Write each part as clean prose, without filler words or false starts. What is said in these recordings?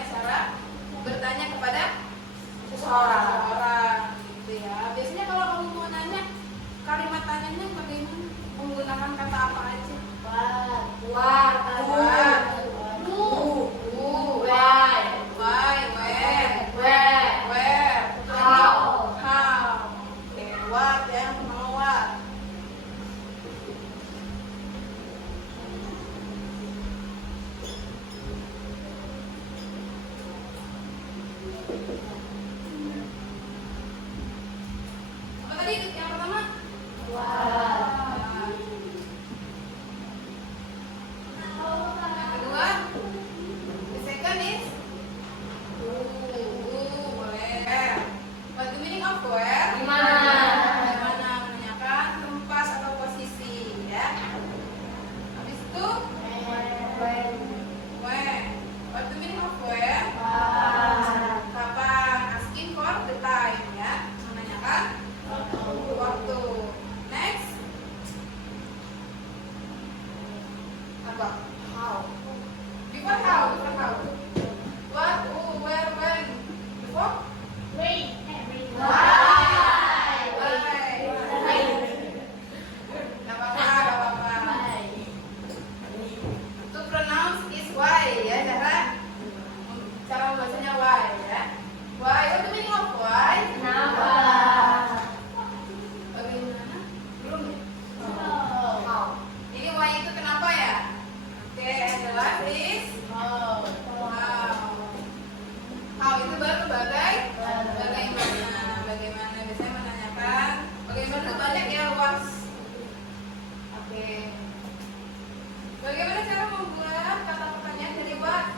bagaimana cara bertanya kepada seseorang. gitu ya. Biasanya kalau kamu mau nanya, kalimat tanyanya bagaimana? Menggunakan kata apa aja? What? Who? Why? Where? How? Oke, what ya, mau what? Apa tadi yang pertama? Yang kedua? The second is where. What the meaning of where? Di mana? Di mana, menanyakan tempat atau posisi ya. Habis itu when. What the meaning of where? Kapan? Asking for the time ya. Menanyakan waktu. Next. Apa? How? Before how? What? Who? Where? When? Before? Why? Gak apa-apa. To pronounce is why ya, cara membacanya why ya. Why? What the meaning of why? Kenapa? Bagaimana? Belum ya? How? Ini why itu kenapa ya? Oke, and the last is how. How itu baru bagaimana biasanya menanyakan bagaimana itu banyak ya, luas. Oke. Bagaimana cara membuat kata pertanyaan dari what?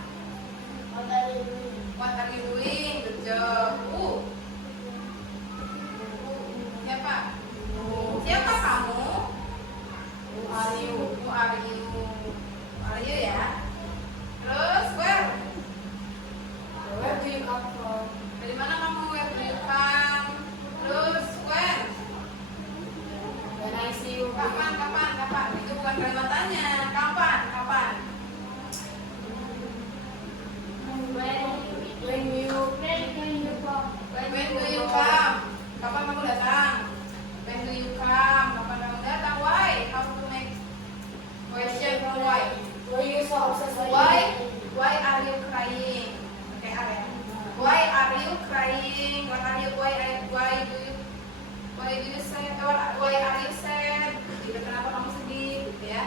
What are you doing? Good job. Siapa? Siapa kamu? Who are you? Who are you ya? Terus where? Where do you come from? Dari mana kamu? Where do you come? Terus when? When I see you. Kapan? Itu bukan kalimat tanya. Kapan? When you come. When do you come? Kapan kamu datang? When do you come? Kapan kamu datang? Why? How to make question from why? Were you so obsessed with Why are you crying? Oke, ya. Why are you crying? Why do you say? Why are you sad? Gitu, kenapa kamu sedih? Gitu ya.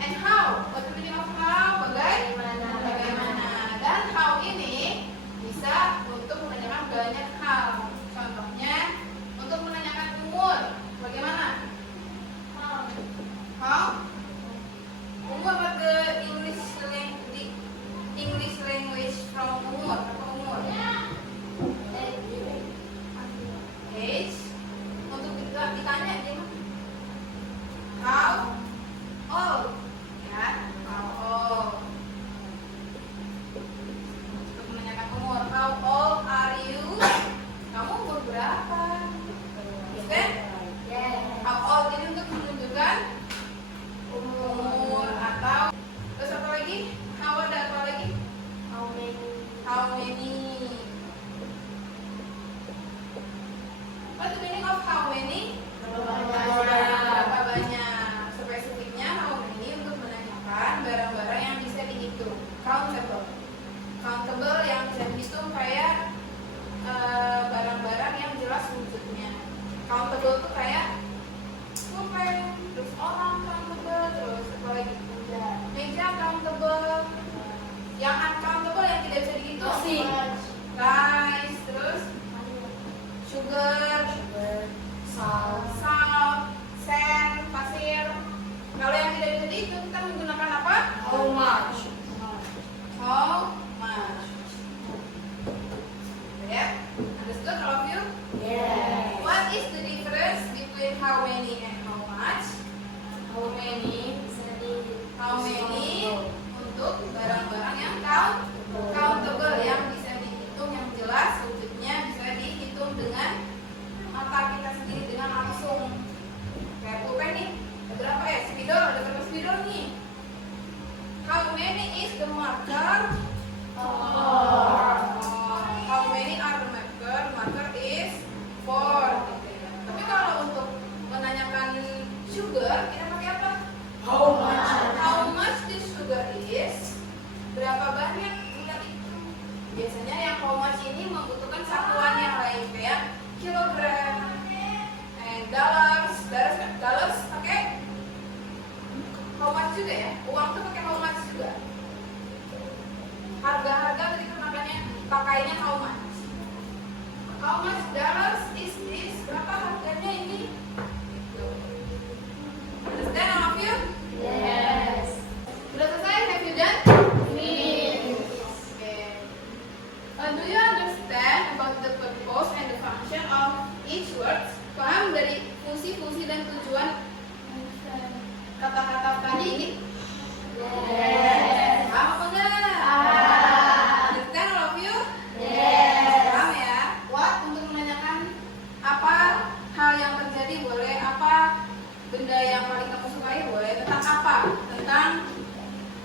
And how? What the meaning of how? Bagaimana? Dan how ini bisa untuk menanyakan banyak hal. Contohnya untuk menanyakan umur. Bagaimana? How? Umur ke English language from umur. Apa umur? Age. Untuk ditanya gimana? How old? Ya, how old? Untuk menanyakan umur. How old are you? Kamu umur berapa? Oke? How old ini untuk menunjukkan umur atau terus apa lagi? How ada apa lagi? How many? What the meaning of how many? Berapa banyak? Spesifiknya how many untuk menanyakan barang-barang yang bisa dihitung. Countable yang bisa dihitung kayak barang-barang yang jelas wujudnya. Countable tuh kayak pulpen, terus orang countable, terus apa lagi? Meja countable. Yang uncountable yang tidak bisa dihitung. Rice, terus sugar, salt, sand, pasir. Kalau yang tidak bisa dihitung kita menggunakan apa? How much? How much? Ya, understood all of you? Yes. What is the difference between how many and how much? How many? How many untuk barang-barang yang countable yang bisa dihitung, yang jelas wujudnya bisa dihitung dengan mata kita sendiri, dengan langsung. Kayak pulpen nih, ada berapa ya? Spidol, ada berapa spidol nih? How many is the marker How many are the marker? Marker is 4. Tapi kalau untuk menanyakan sugar, kita pakai apa? How much? How much the sugar is? Berapa banyak gula itu? Biasanya yang how much ini membutuhkan satuan yang lain kayak kilogram, dollars pakai how much juga ya. Uang tuh pakai how much juga. Harga-harga begitu makanya pakainya how much. How much dollars is this? Berapa harganya ini? Gitu. Understand all of you? Yes. Sudah selesai? Have you done? Okay. Do you understand about the purpose and the function of each word? Paham dari fungsi-fungsi dan tujuan kata-kata tadi ini? Yes. Paham apa enggak? Understand all of you? Yes. Paham ya? What untuk menanyakan apa hal yang terjadi boleh, apa benda yang paling kamu sukai boleh, tentang apa? Tentang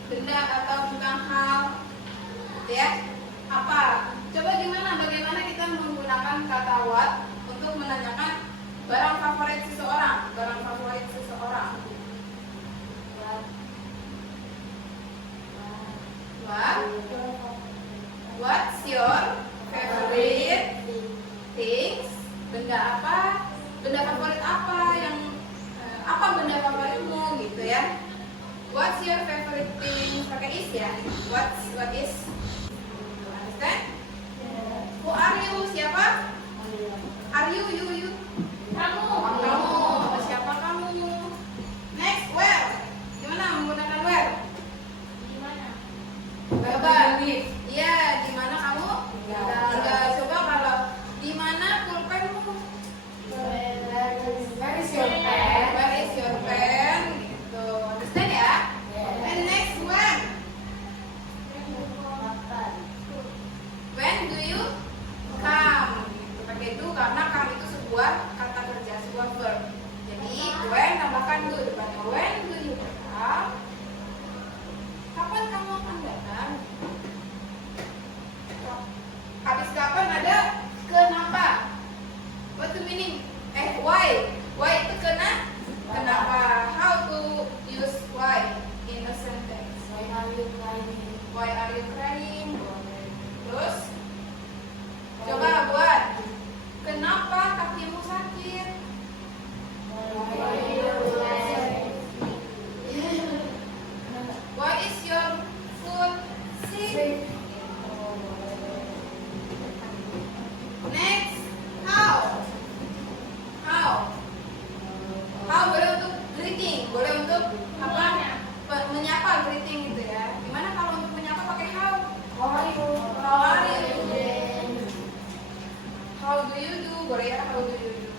benda atau tentang hal, gitu ya? Apa? Coba bagaimana kita menggunakan kata what untuk menanyakan barang favorit seseorang, What? What's your favorite things? Benda apa? Benda favorit apa yang apa benda favoritmu gitu ya? What's your favorite things? Pakai is ya. What is? Understand? Who are you? Siapa? Are you? Kamu. Kamu. Siapa kamu? Next, where? Gimana menggunakan where? Coba. Iya, di mana kamu? Tinggal. Coba kalau di mana pulpenmu? Where is your pen? Where is your pen? Gitu. Understand ya? And next when? When do you come? Gitu. Pakai do karena come itu sebuah kata kerja, sebuah verb. Jadi when tambahkan do depannya. When do you come? Kapan kamu akan datang? Habis kapan ada kenapa? What the meaning? Why? Why itu kenapa? How to use why in a sentence? Why are you crying? Why are you crying? Terus coba buat kenapa kakimu sakit? Why are you crying? Why is your foot sick? Next, how? How boleh untuk greeting, boleh untuk apa? Menyapa greeting gitu ya. Gimana kalau untuk menyapa pakai how? How are you? How are you? How do you do? Boleh ya, how do you do?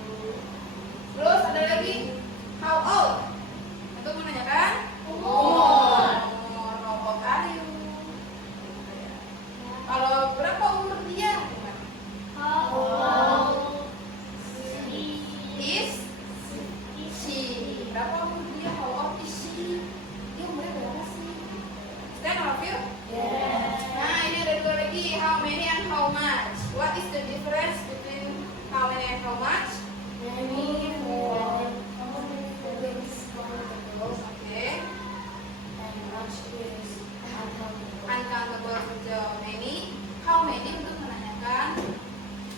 Terus ada lagi how old? Untuk menanyakan umur. How old are you? Kalau berapa umur dia? Is she? Berapa umur dia? How old is she? Dia umurnya berapa sih? Stand all of you? Nah, ini ada dua lagi. How many and how much? What is the difference between how many and how much? Okay. Uncountable kerja many. How many untuk menanyakan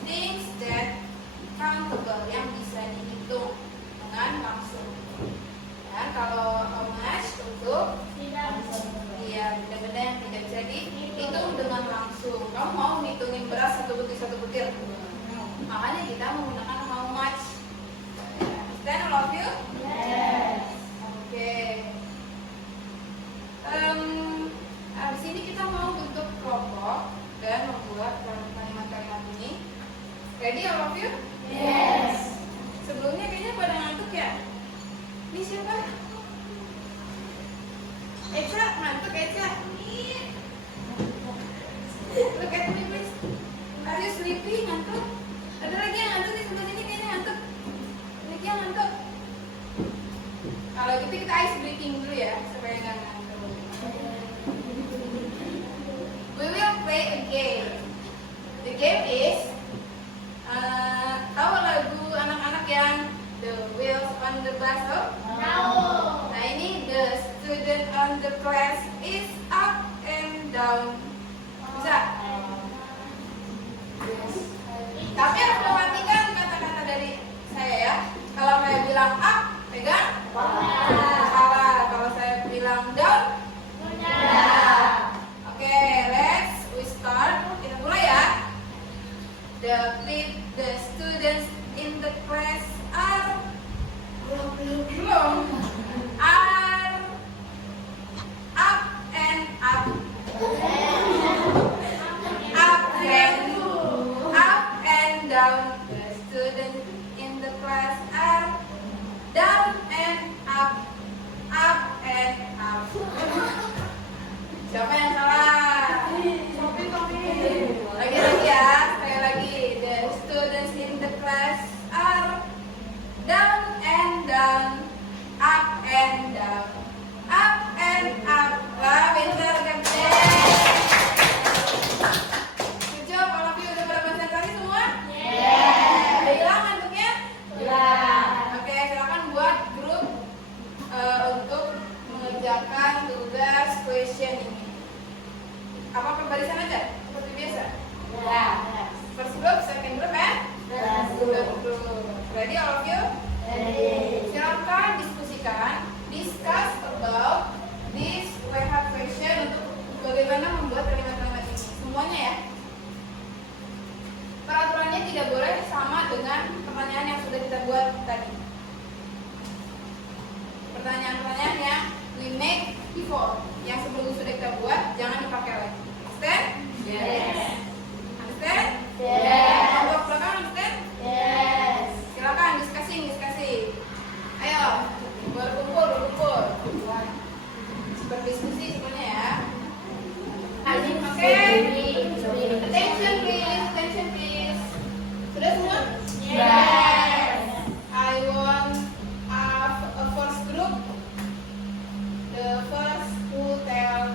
things that countable yang bisa dihitung dengan langsung. Dan kalau how much untuk benda-benda yang tidak bisa dihitung dengan langsung. Kamu mau ngitungin beras satu butir? Makanya kita menggunakan how much. Understand all of you? Oke. Abis ini kita mau bentuk kelompok dan membuat kalimat-kalimat ini. Ready all of you? Sebelumnya kayaknya pada ngantuk ya? Ini siapa? Eca, ngantuk Eca? Look at me please. Are you sleepy? Ngantuk? Ada lagi yang ngantuk di down. Bisa? Tapi harus perhatikan kata-kata dari saya ya. Kalau saya bilang up, pegang kepala. Kalau saya bilang down, oke, we start. Kita mulai ya. The students in the class are are up and up. Up and down. The students in the class are down and up and up. Siapa yang salah? Lagi ya, sekali lagi. The students in the class are down and down, up and down, up and up. Wah, pintar kan? Good job, all of you udah pada konsentrasi semua? Udah hilang ngantuknya? Oke, silakan buat grup untuk mengerjakan tugas question ini. Apa pembarisan aja? Seperti biasa? First group, second group, and third group. Ready all of you? Silakan diskusikan, discuss about this WH question untuk bagaimana membuat kalimat-kalimat ini. Semuanya ya. Peraturannya tidak boleh sama dengan pertanyaan yang sudah kita buat tadi. Pertanyaan-pertanyaan yang we make before, yang sebelum sudah kita buat, jangan dipakai lagi. Understand? Understand? Kelompok belakang understand? Silakan diskusi. Ayo, berkumpul. Berdiskusi semuanya ya. Oke. Attention please. Sudah semua? I want a first group. The first who tell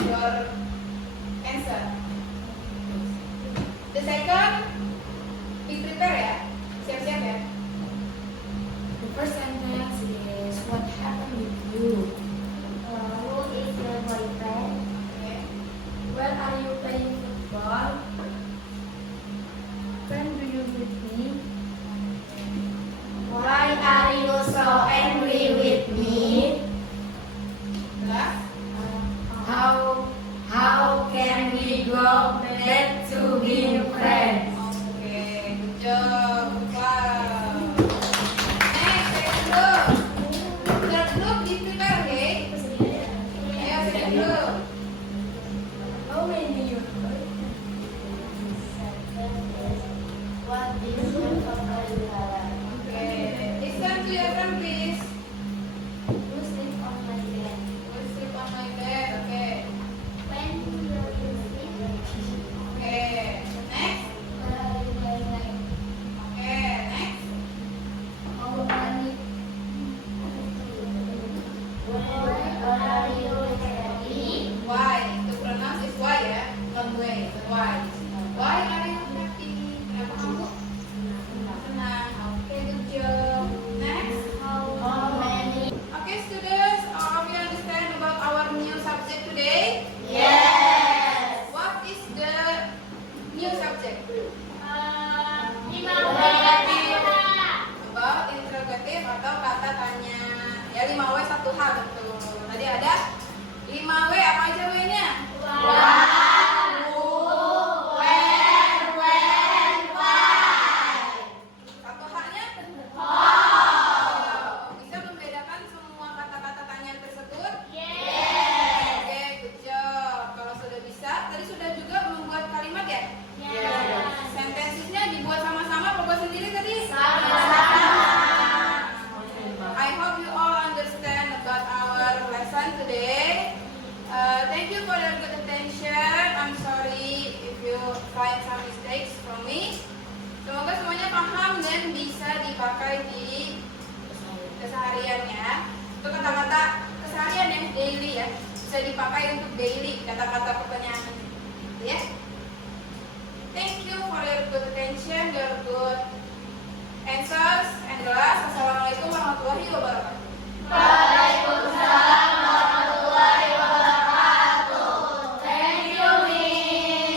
your answer. The second, be prepare ya. Siap-siap ya. The first sentence is what happened with you? Who is your boyfriend? Oke. Where are you playing football? When do you meet me? Why are you so angry with me? Jelas? How can we go back to being friends? Oke, good job. Wow. Next, second group. Third group, be prepare, okay? Ayo, second group. How many you What is your favorite color? Oke, listen to your friend, please. Who sleep on my bed? We'll sleep on my bed. Oke. When will you sleep? Oke. Next. Where are you going next? Oke, next. How many? Where are you happy? Why? The pronoun is why ya, bukan way. Why? Why are you happy? Kenapa kamu senang? Oke, good job. Next. How many? Okay, students, all of you understand about our new subject today? Yes. What is the new subject? About interrogative atau kata tanya. Ya, 5W 1H betul. Tadi ada 5W, apa aja W-nya? Satu H-nya? Bisa membedakan semua kata-kata tanya tersebut? Oke, good job. Kalau sudah bisa, tadi sudah juga membuat kalimat ya? Sentensisnya dibuat sama-sama, atau buat sendiri tadi? I hope you all understand about our lesson today. Thank you for your good attention. I'm sorry if you find some mistakes from me. Semoga semuanya paham dan bisa dipakai di kesehariannya. Itu kata-kata keseharian yang daily ya, bisa dipakai untuk daily